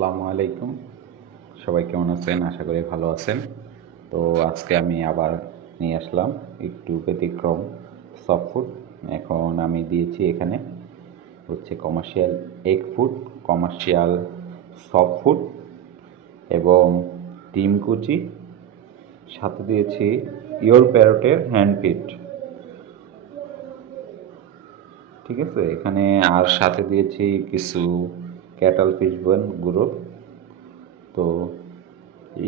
আসসালামু আলাইকুম। সবাই কেমন আছেন? আশা করি ভালো আছেন। তো আজকে আমি আবার নিয়ে আসলাম একটু ব্যতিক্রম সফট ফুড। এখন আমি দিয়েছি এখানে হচ্ছে commercial egg food, commercial soft food এবং ডিম কুচি, সাথে দিয়েছি ইয়োর প্যারটের হ্যান্ড ফিড। ঠিক আছে? এখানে আর সাথে দিয়েছি কিছু ক্যাটল ফিশ বোন গুঁড়ো। তো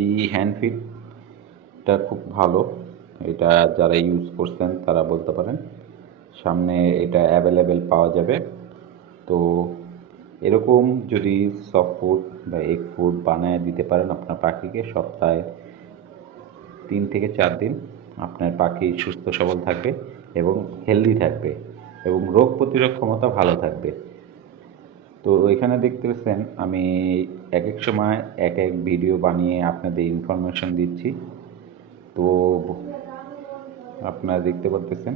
এই হ্যান্ড ফিডটা খুব ভালো। এটা যারা ইউজ করছেন তারা বলতে পারেন। সামনে এটা অ্যাভেলেবেল পাওয়া যাবে। তো এরকম যদি সফট ফুড বা এগ ফুড বানায় দিতে পারেন আপনার পাখিকে সপ্তাহে 3 থেকে 4 দিন, আপনার পাখি সুস্থ সবল থাকবে এবং হেলদি থাকবে এবং রোগ প্রতিরোধ ক্ষমতা ভালো থাকবে। তো এখানে দেখতে পাচ্ছেন আমি এক এক সময় এক এক ভিডিও বানিয়ে আপনাদের ইনফরমেশন দিচ্ছি। তো আপনারা দেখতে পারতেছেন।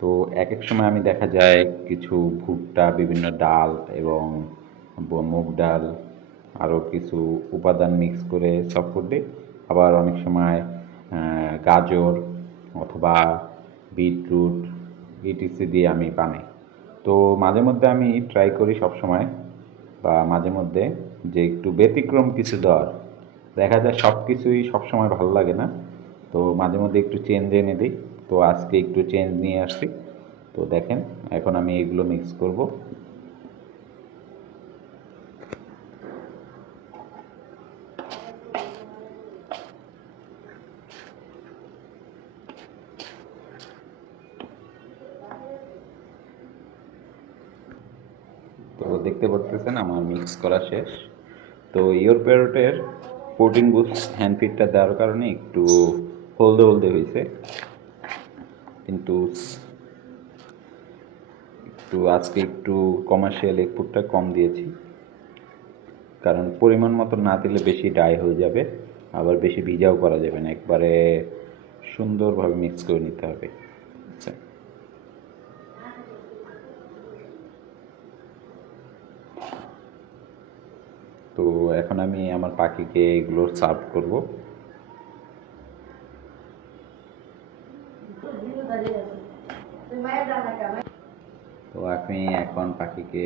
তো এক এক সময় আমি দেখা যায় কিছু ভুট্টা, বিভিন্ন ডাল এবং মুগ ডাল, আরও কিছু উপাদান মিক্স করে সফট ফুড দিই। আবার অনেক সময় গাজর অথবা বিটরুট ইটিসি দিয়ে আমি বানাই। তো মাঝে মধ্যে আমি ট্রাই করি সবসময় বা মাঝে মধ্যে যে একটু ব্যতিক্রম কিছু দেওয়ার। দেখা যায় সব কিছুই সবসময় ভালো লাগে না। তো মাঝে মধ্যে একটু চেঞ্জ এনে দিই। তো আজকে একটু চেঞ্জ নিয়ে আসছি। তো দেখেন এখন আমি এগুলো মিক্স করব। তো দেখতে পারতেছেন আমার মিক্স করা শেষ। তো ইয়োর প্যারটের প্রোটিন বুস্ট হ্যান্ড ফিডটা দেওয়ার কারণে একটু হলদে হলদে হয়েছে, কিন্তু একটু আজকে একটু কমার্শিয়াল এগ ফুডটা কম দিয়েছি, কারণ পরিমাণ মতো না দিলে বেশি ড্রাই হয়ে যাবে, আবার বেশি ভিজাও করা যাবে না, একবারে সুন্দরভাবে মিক্স করে নিতে হবে। আচ্ছা, তো এখন আমি আমার পাখিকে এগুলো সার্ভ করব। তো আমি এখন পাখিকে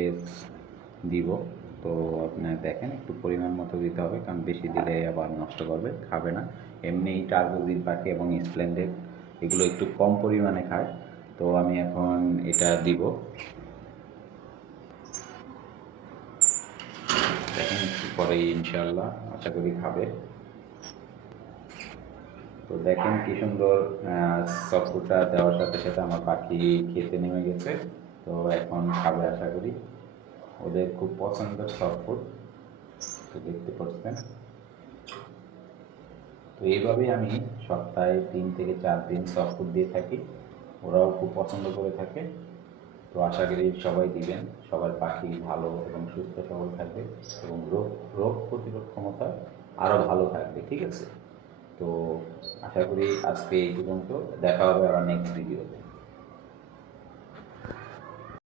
দিব। তো আপনার দেখেন একটু পরিমাণ মতো দিতে হবে, কারণ বেশি দিলে আবার নষ্ট করবে, খাবে না। এমনি টার্বোজিন পাখি এবং স্প্লেন্ডেড এগুলো একটু কম পরিমাণে খায়। তো আমি এখন এটা দিব। দেখেন একটু পরেই ইনশাল্লাহ আশা করি খাবে। তো দেখেন কি সুন্দর সফটফুডটা দেওয়ার সাথে সাথে আমার পাখি খেতে নেমে গেছে। তো এখন খাবে আশা করি। ওদের খুব পছন্দের সফটফুড। তো দেখতে পাচ্ছেন। তো এইভাবেই আমি সপ্তাহে 3 থেকে 4 দিন সফটফুড দিয়ে থাকি। ওরাও খুব পছন্দ করে থাকে। তো আশা করি সবাই দিবেন, সবার পাখি ভালো এবং সুস্থ সবল থাকবে এবং রোগ রোগ প্রতিরোধ ক্ষমতা আরও ভালো থাকবে। ঠিক আছে? তো আশা করি আজকে এই পর্যন্ত, দেখা হবে আবার নেক্সট ভিডিওতে।